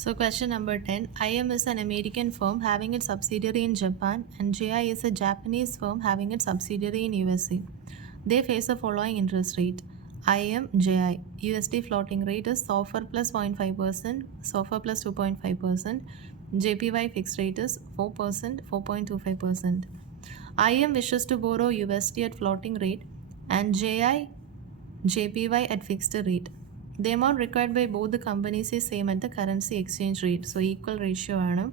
So question number 10. IM is an American firm having its subsidiary in Japan and JI is a Japanese firm having its subsidiary in USA. They face the following interest rate. IM, JI. USD floating rate is SOFR plus 0.5%, SOFR plus 2.5%. JPY fixed rate is 4%, 4.25%. IM wishes to borrow USD at floating rate and JI JPY at fixed rate. The amount required by both the companies is same at the currency exchange rate. So equal ratio ആണ്.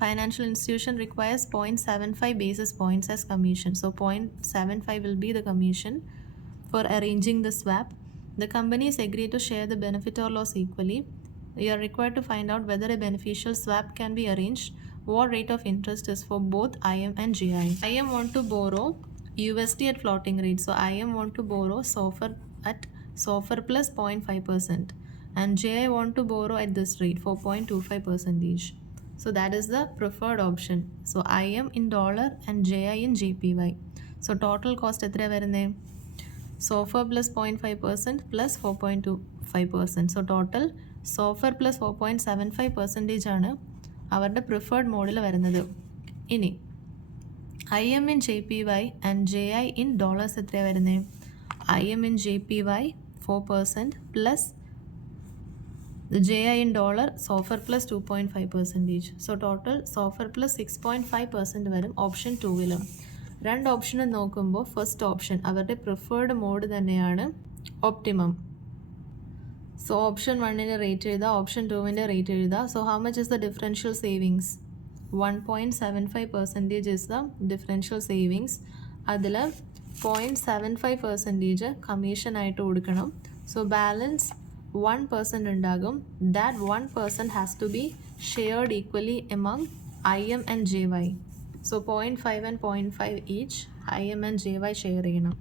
Financial institution requires 0.75 basis points as commission. So 0.75 will be the commission for arranging the swap. The companies agree to share the benefit or loss equally. You are required to find out whether a beneficial swap can be arranged. What rate of interest is for both IM and GI. IM want to borrow USD at floating rate. So IM want to borrow SOFR at SOFR plus 0.5% and JI want to borrow at this rate 4.25% each. So that is the preferred option. So IM in dollar and JI in JPY. So total cost എത്ര വരുന്നേ SOFR plus 0.5% plus 4.25%. So total SOFR plus 4.75% ആണ് അവരുടെ പ്രിഫേർഡ് മോഡിൽ വരുന്നത്. ഇനി IM in JPY and JI in dollars എത്രയാണ് വരുന്നത് IM in JPY 4% plus the JI in dollar SOFR plus 2.5% each. So total SOFR plus 6.5% വരും ഓപ്ഷൻ 2-ലും. രണ്ട് ഓപ്ഷനും നോക്കുമ്പോൾ ഫസ്റ്റ് ഓപ്ഷൻ അവരുടെ പ്രിഫേർഡ് മോഡ് തന്നെയാണ് ഒപ്റ്റിമം. സോ ഓപ്ഷൻ 1-ന് റേറ്റ് എഴുതുക, ഓപ്ഷൻ 2-ൻ്റെ റേറ്റ് എഴുതുക. So how much is the differential savings? 1.75% is the differential savings. അതിൽ 0.75% കമ്മീഷനായിട്ട് കൊടുക്കണം. സോ ബാലൻസ് 1% ഉണ്ടാകും. That 1% has to be shared equally among IM and JY. So 0.5 and 0.5 each IM and JY share ചെയ്യണം.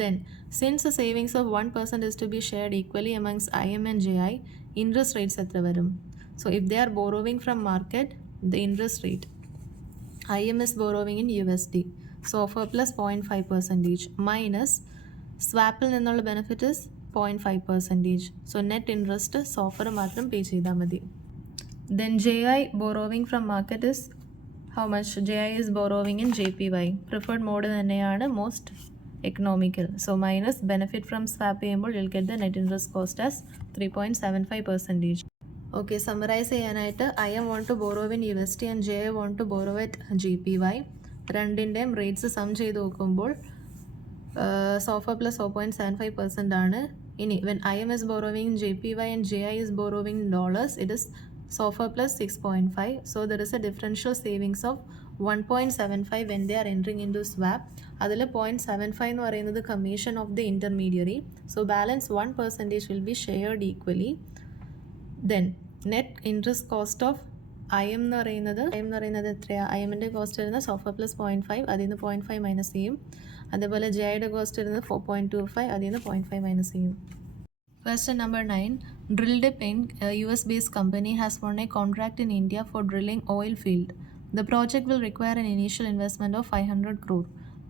Then since the savings of 1% is to be shared equally amongst IM and JI, interest rates എത്ര വരും? So if they are borrowing from market, the interest rate IM is borrowing in USD. SOFR plus 0.5% each minus swapൽ നിന്നുള്ള benefit is 0.5% each. So net interest SOFR മാത്രം പേ ചെയ്താൽ മതി. Then JI borrowing from market is how much? JI is borrowing in JPY. Preferred mode തന്നെയാണ് most economical. So minus benefit from swap ചെയ്യുമ്പോൾ you'll get the net interest cost as 3.75% each. Okay, summarize ചെയ്യാനായിട്ട് IM want to borrow in USD and JI want to borrow at JPY. രണ്ടിൻ്റെയും rates some ചെയ്ത് നോക്കുമ്പോൾ SOFR plus 4.75% ആണ്. ഇനി when IM is borrowing in JPY and JI is borrowing in dollars, it is SOFR plus 6.5. So there is a differential savings of 1.75 when they are entering into swap. അതിൽ 0.75 എന്ന് പറയുന്നത് commission of the intermediary. So balance 1% will be shared equally. Then net interest cost of IM എന്ന് പറയുന്നത് എത്രയാണ്? IMൻ്റെ കോസ്റ്റ് വരുന്നത് SOFR plus 0.5, അതിൽ നിന്ന് 0.5 മൈനസ് ചെയ്യും. അതേപോലെ JIയുടെ കോസ്റ്റ് വരുന്നത് 4.25, അതിൽ നിന്ന് 0.5 മൈനസ് ചെയ്യും. Question number 9. Drilled in US-based company has won a contract in India for drilling oil field. The project will require an initial investment of 500 crore.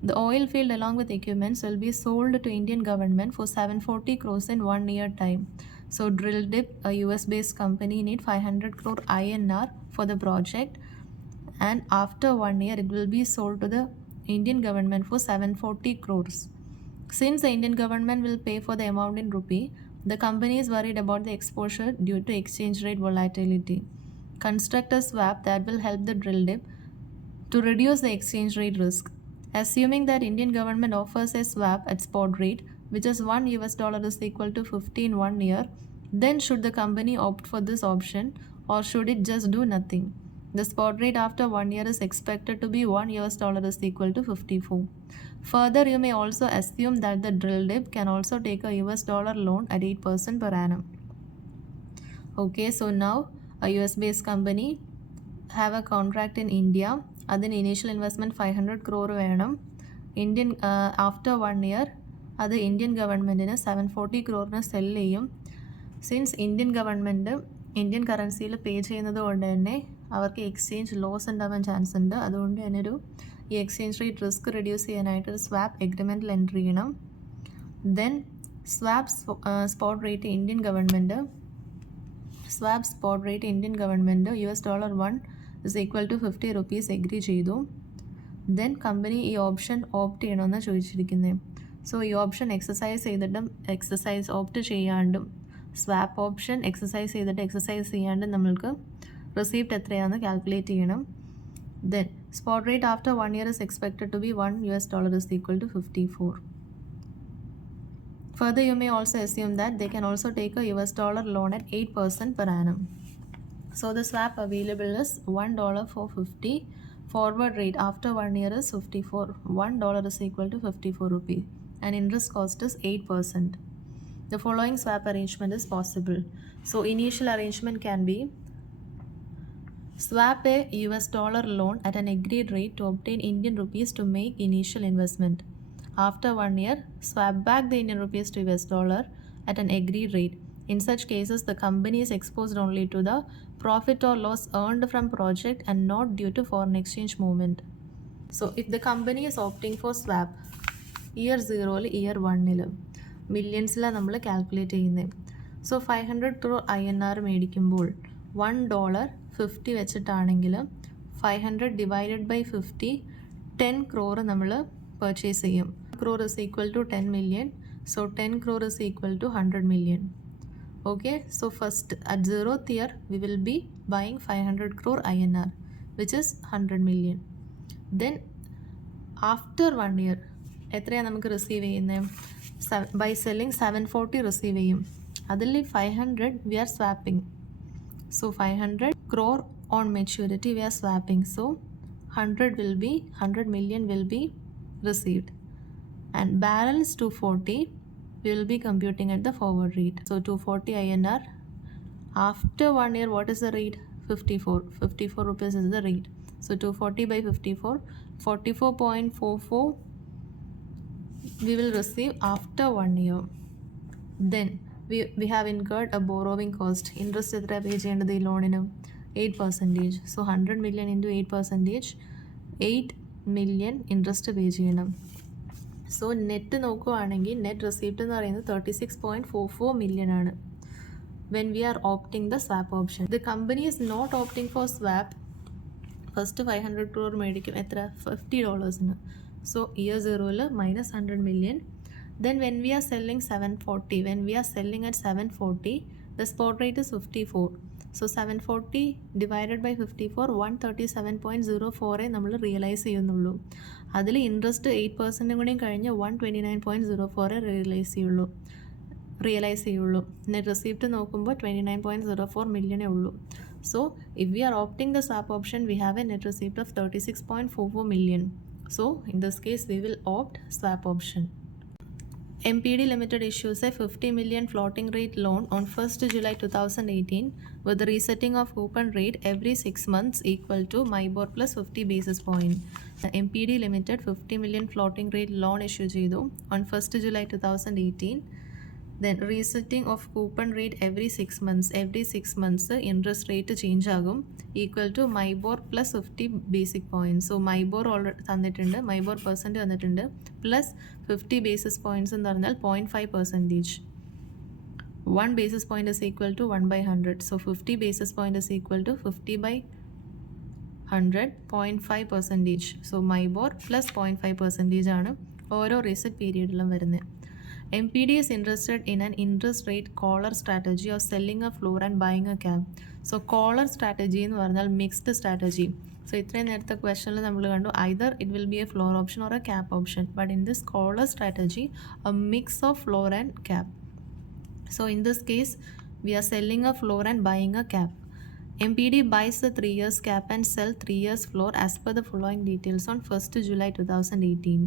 The oil field along with equipments will be sold to Indian government for 740 crores in 1 year time. So Drilled, a US-based company, need 500 crore INR for the project, and after 1 year it will be sold to the Indian government for 740 crores. Since the Indian government will pay for the amount in rupee, the company is worried about the exposure due to exchange rate volatility. Construct a swap that will help the drill dip to reduce the exchange rate risk. Assuming that Indian government offers a swap at spot rate, which is $1 is equal to 50 in 1 year, then should the company opt for this option or should it just do nothing? The spot rate after 1 year is expected to be $1 is equal to 54. Further, you may also assume that the drill dip can also take a US dollar loan at 8% per annum. Okay, so now a US-based company have a contract in India. അതിന് initial investment 500 crore വേണം. Indian after 1 year അത് ഇന്ത്യൻ ഗവൺമെൻറ്റിന് 740 crore cell ചെയ്യും. Since Indian government Indian കറൻസിയിൽ പേ ചെയ്യുന്നത് കൊണ്ട് തന്നെ അവർക്ക് എക്സ്ചേഞ്ച് ലോസ് ഉണ്ടാവാൻ ചാൻസ് ഉണ്ട്. അതുകൊണ്ട് തന്നെ ഈ എക്സ്ചേഞ്ച് റേറ്റ് റിസ്ക് റെഡ്യൂസ് ചെയ്യാനായിട്ട് ഒരു സ്വാപ്പ് എഗ്രിമെൻറ്റിൽ എൻട്രി ചെയ്യണം. Then swap spot rate Indian government swap spot rate Indian government $1 is equal to 50 rupees agree ചെയ്തു. ദെൻ കമ്പനി ഈ ഓപ്ഷൻ ഓപ്റ്റ് ചെയ്യണമെന്നാണ് ചോദിച്ചിരിക്കുന്നത്. സോ ഈ ഓപ്ഷൻ എക്സസൈസ് ചെയ്തിട്ടും ഓപ്റ്റ് ചെയ്യാണ്ടും സ്വാപ്പ് ഓപ്ഷൻ എക്സസൈസ് ചെയ്തിട്ട് എക്സസൈസ് ചെയ്യാണ്ടും നമ്മൾക്ക് റിസീപ്റ്റ് എത്രയാണെന്ന് കാൽക്കുലേറ്റ് ചെയ്യണം. Then spot rate after 1 year is expected to be $1 is equal to 54. Further, you may also assume that they can also take a $dollar loan at 8% per annum. So the swap available is $1 for 50. Forward rate after 1 year is 54. $1 is equal to 54 rupee. And interest cost is 8%. The following swap arrangement is possible. So initial arrangement can be swap a $dollar loan at an agreed rate to obtain Indian rupees to make initial investment. After 1 year, swap back the Indian rupees to $dollar at an agreed rate. In such cases, the company is exposed only to the profit or loss earned from project and not due to foreign exchange movement. So, if the company is opting for swap, year 0, year 1, millions നമ്മൾ കാൽക്കുലേറ്റ് ചെയ്യുന്നത്. സോ 500 crore INR മേടിക്കുമ്പോൾ $1 50 വെച്ചിട്ടാണെങ്കിൽ 500 divided by 50 10 crore നമ്മൾ പർച്ചേസ് ചെയ്യും. Crore is equal to 10 million. So 10 crore is equal to 100 million. Okay, so first at 0th year we will be buying 500 crore INR, which is 100 million. Then after 1 year എത്രയാണ് നമുക്ക് റിസീവ് ചെയ്യുന്നത്? By selling 740 റിസീവ് ചെയ്യും. അതിൽ 500 we are swapping. So 500 crore on maturity we are swapping. So 100 million will be received. And balance 240 we will be computing at the forward rate. So 240 INR. After 1 year, what is the rate? 54 rupees is the rate. So 240 by 54, 44.44 we will receive after 1 year. Then we have incurred a borrowing cost. Interest എത്ര പേ ചെയ്യേണ്ടത് ഈ ലോണിന്? 8%. So 100 million into 8%, 8 million interest pay ചെയ്യണം. So net നോക്കുകയാണെങ്കിൽ net receipt എന്ന് പറയുന്നത് 36.44 million ആണ്. When we are opting the swap option. The company is not opting for swap. First 500 crore മേടിക്കും. എത്ര? $50. സോ ഇയർ 0ൽ -100 million. Then when we are selling 740, when we are selling at 740, the spot rate is 54. So 740 divided by 54, 137.04 നമ്മൾ റിയലൈസ് ചെയ്യുന്നുള്ളൂ. അതിൽ ഇൻട്രസ്റ്റ് 8% കൂടി കഴിഞ്ഞ് 129.04 റിയലൈസ് ചെയ്യുള്ളൂ. Net receipt നോക്കുമ്പോൾ 29.04 million ഉള്ളൂ. So if we are opting the swap option we have A net receipt of 36.44 million. So in this case we will opt swap option. MPD Limited issues a 50 million floating rate loan on 1st July 2018 with the resetting of coupon rate every 6 months equal to MIBOR plus 50 basis point. The MPD Limited 50 million floating rate loan issue ചെയ്തു on 1st July 2018. Then resetting of coupon rate every 6 months. Every 6 months interest rate change ആകും equal to MIBOR plus 50 basic points. So MIBOR already തന്നിട്ടുണ്ട്, MIBOR % തന്നിട്ടുണ്ട്, പ്ലസ് 50 basis points എന്ന് പറഞ്ഞാൽ 0.5%. 1 basis point is equal to 1 by 100. So 50 basis point is equal to 50 by 100, 0.5%. So MIBOR plus 0.5% ആണ് ഓരോ റീസെറ്റ് പീരീഡിലും വരുന്നത്. MPD is interested in an interest rate collar strategy of selling a floor and buying a cap. So collar strategy എന്ന് പറഞ്ഞാൽ mixed strategy. So ഇത്രയും നേരത്തെ ക്വസ്റ്റനിൽ നമ്മൾ കണ്ടു either it will be a floor option or a cap option. But in this collar strategy, a mix of floor and cap. So in this case, we are selling a floor and buying a cap. MPD buys the 3 years cap and sell 3 years floor as per the following details on 1st July 2018.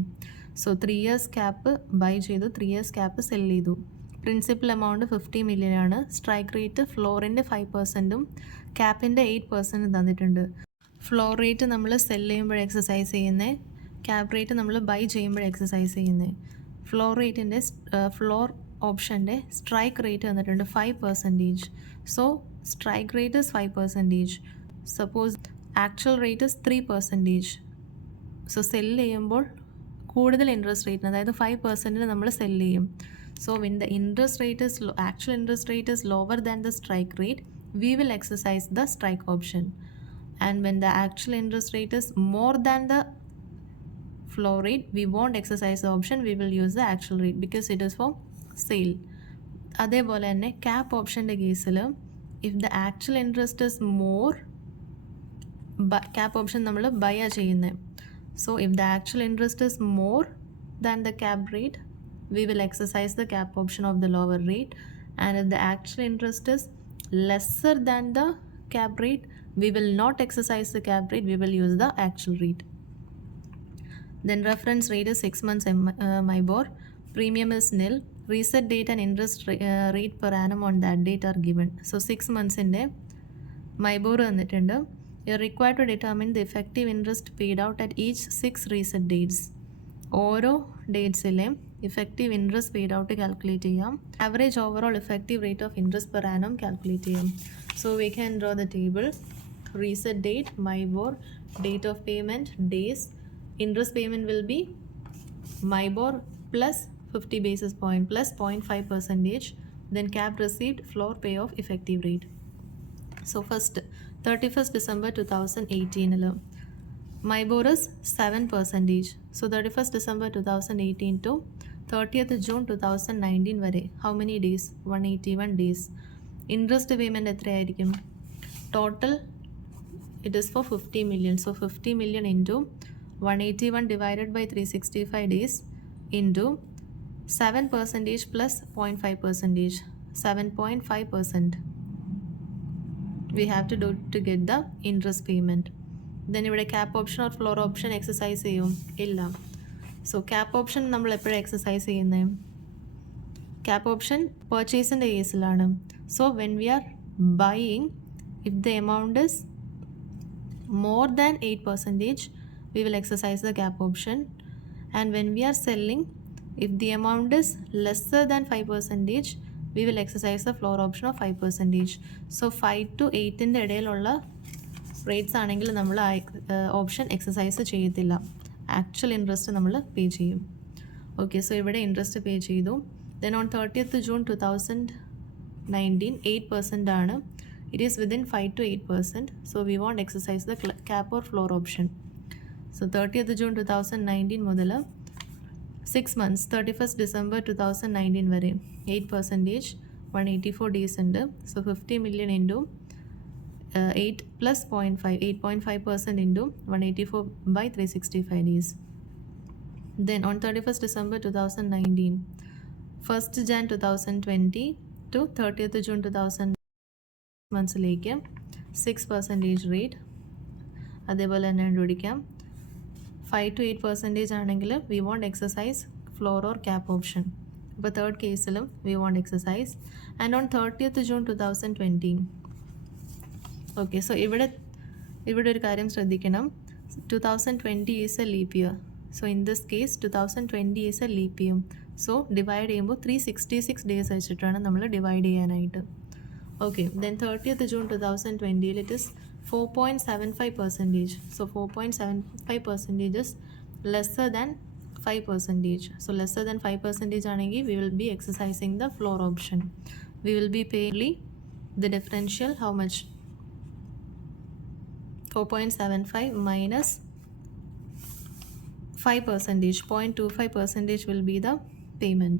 So 3 years cap buy ചെയ്തു, 3 years cap sell ചെയ്തു. Principal amount 50 million ആണ്. Strike rate ഫ്ലോറിൻ്റെ 5%ഉം ക്യാപ്പിൻ്റെ 8% തന്നിട്ടുണ്ട്. Floor rate നമ്മൾ സെൽ ചെയ്യുമ്പോൾ എക്സസൈസ് ചെയ്യുന്നത്, ക്യാപ് റേറ്റ് നമ്മൾ ബൈ ചെയ്യുമ്പോൾ എക്സസൈസ് ചെയ്യുന്നത്. ഫ്ലോർ റേറ്റിൻ്റെ ഫ്ലോർ ഓപ്ഷൻ്റെ സ്ട്രൈക്ക് റേറ്റ് തന്നിട്ടുണ്ട് 5%. So strike rate is 5%. Suppose actual rate is 3%. So cell ചെയ്യുമ്പോൾ കൂടുതൽ ഇൻട്രസ്റ്റ് റേറ്റിന്, അതായത് 5%ന് നമ്മൾ സെൽ ചെയ്യും. So when the interest rate is actual interest rate is lower than the strike rate, we will exercise the strike option. And when the actual interest rate is more than the floor rate, we won't exercise the option, we will use the actual rate because it is for sale. അതേപോലെ തന്നെ ക്യാപ്പ് ഓപ്ഷൻ്റെ കേസിൽ if the actual interest is more, cap option നമ്മൾ ബൈ ആ ചെയ്യുന്നത്. So if the actual interest is more than the cap rate, we will exercise the cap option of the lower rate. And if the actual interest is lesser than the cap rate, we will not exercise the cap rate, we will use the actual rate. Then reference rate is 6 months MIBOR, premium is nil, reset date and interest rate per annum on that date are given. So 6 months in there MIBOR വന്നിട്ടുണ്ട്. You are required to determine the effective interest paid out at each 6 reset dates. ഓരോ ഡേറ്റ്സിലെയും effective interest paid out calculate ചെയ്യാം. Average overall effective rate of interest per annum calculate ചെയ്യാം. So we can draw the table. Reset date, MIBOR, date of payment, days. Interest payment will be MIBOR plus 50 basis point plus 0.5%. Then cap received, floor payoff, effective rate. So first 31st December 2018 MIBOR is 7%. So 31st December 2018 to 30th June 2019 വരെ how many days? 181 days. Interest payment എത്രയായിരിക്കും? Total it is for 50 million. So 50 million into 181 divided by 365 days into 7% plus 0.5%. 7.5% we have to do to get the interest payment. Then ഇവിടെ cap option or floor option exercise ചെയ്യും? ഇല്ല. So cap option നമ്മൾ എപ്പോഴും എക്സസൈസ് ചെയ്യുന്നത് cap option പർച്ചേസിൻ്റെ കേസിലാണ്. So when we are buying, if the amount is more than 8%, we will exercise the cap option. And when we are selling, if the amount is lesser than 5%, we will exercise the floor option of 5%. So 5 to 8-ൻ്റെ ഇടയിലുള്ള rates ആണെങ്കിൽ നമ്മൾ ആ option exercise ചെയ്യത്തില്ല. Actual interest നമ്മൾ pay ചെയ്യും. Okay, so ഇവിടെ interest pay ചെയ്തു. ദെൻ ഓൺ 30th June 2019 8% ആണ്. It is within 5 to 8%. So we won't exercise the cap or floor option. So 30th June 2019 മുതൽ 6 months 31st December 2019 വരെ 8%, 184 days ഉണ്ട്. സോ 50 million into 8 plus 0.5, 8.5% into 184 by 365 days. Then on 31st December 2019, 1st Jan 2020 to 30th June 2000 monthsലേക്ക് 6% rate അതേപോലെ തന്നെ കണ്ടുപിടിക്കാം. 5 to 8% ആണെങ്കിൽ we won't exercise floor or cap option. അപ്പോൾ തേർഡ് കേസിലും we won't exercise. And on 30th June 2020, okay, so ഇവിടെ ഒരു കാര്യം ശ്രദ്ധിക്കണം. 2020 is A leap year. So in this case 2020 is A leap year. So divide ചെയ്യുമ്പോൾ 366 ഡേയ്സ് വെച്ചിട്ടാണ് നമ്മൾ ഡിവൈഡ് ചെയ്യാനായിട്ട്. Okay, then 30th June 2020 it is 4.75%. So 4.75% is lesser than 5%. So lesser than 5% ആണെങ്കിൽ we will be exercising the floor option. We will be paying the differential, how much? 4.75 minus 5%. 0.25% will be the payment.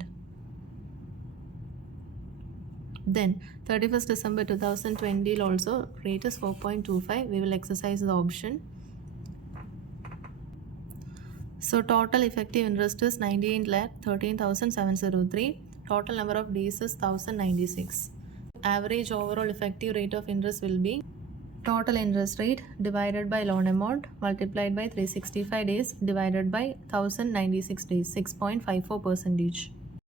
Then 31st December 2020 also rate is 4.25. We will exercise the option. So total effective interest is 98,13,703. Total number of days is 1096. Average overall effective rate of interest will be total interest rate divided by loan amount multiplied by 365 days divided by 1096 days, 6.54%.